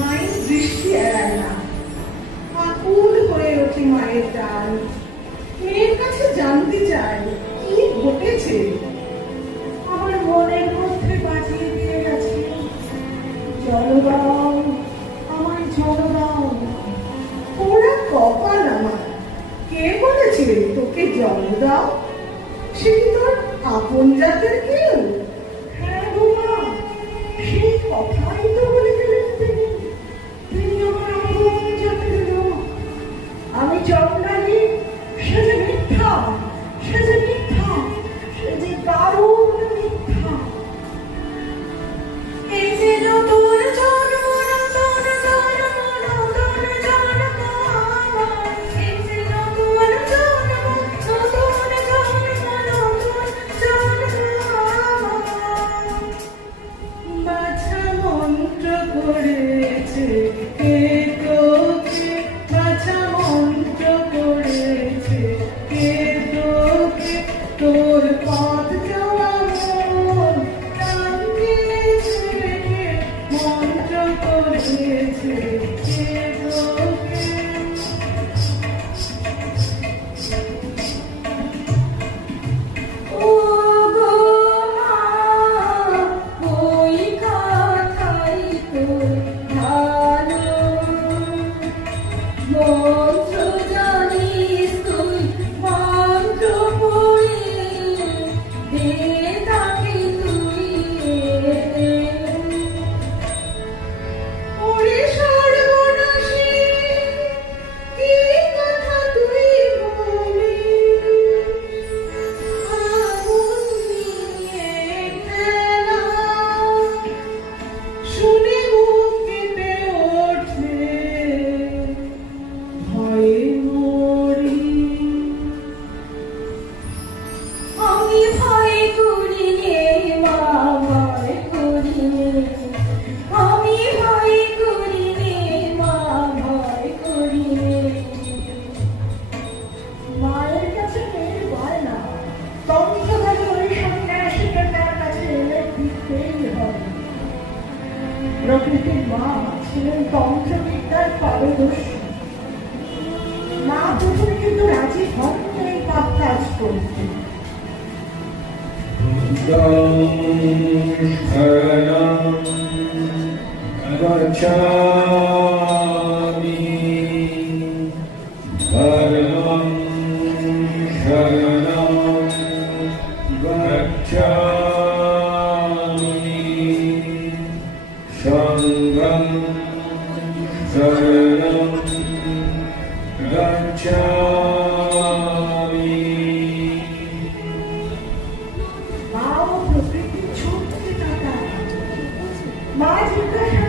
মায়ের দৃষ্টি এড়ায় না, আকুল হয়ে ওঠে মায়ের ডাল। মেয়ের কাছে জানতে চাই কি ঘটেছে। আমার মনের মধ্যে বাজিয়ে দিয়ে গেছে, জল দাও, আমায় জল দাও। ওরা কপাল আমার, কে বলেছে তোকে জল দাও? সে কি তোর আপন জাতের কেউ? হ্যাঁ গো মা, সেই কথাই তো বলে গেলেন তিনি। তিনি আমার আপন জাতের লোক। আমি জন্মালি, সে যে মিথ্যা, সে যে মিথ্যা, সে যে দারুণ মিথ্যা। এই যে নতুন জন্ম, নতুন জন্ম, নতুন জন্ম আমার। এই যে নতুন জন্ম, নতুন জন্ম, নতুন জন্ম আমার। বাছা মন্ত্র করেছে কে তোকে, বাছা মন্ত্র করেছে কে তোকে। তোর পথ যাওয়া মন প্রাণ দিয়েছে কে, মন্ত্র করেছে কে তোকে। ও গো মা, ওই কথাই তো ভালো। মন্ত্র জানিস তুই, মন্ত্র পড়ে দে তাকে তুই এনে। ওরে সর্বনাশী, কি কথা তুই বলিস? আগুন নিয়ে খেলা, শুনে বুক কেঁপে ওঠে, ভয়ে মরি। আমি ভয় করি রে মা, ভয় করি রে। আমি ভয় করি রে মা, ভয় করি রে। মায়ের কাছে মেয়ের ভয় না, তন্ত্রধারী ওই সন্ন্যাসীকে তার কাছে এলে দিতেই হবে। প্রকৃতির মা ছিলেন তন্ত্রবিদ্যার পারদর্শী। মা প্রথমে কিন্তু রাজি হন এই পাপ কাজ করতে। শরণং গচ্ছামি, ধর্মং শরণং গচ্ছামি, সংঘং শরণং গচ্ছামি। মা ও প্রকৃতির ছোট্ট কাটা। মা জিজ্ঞাসা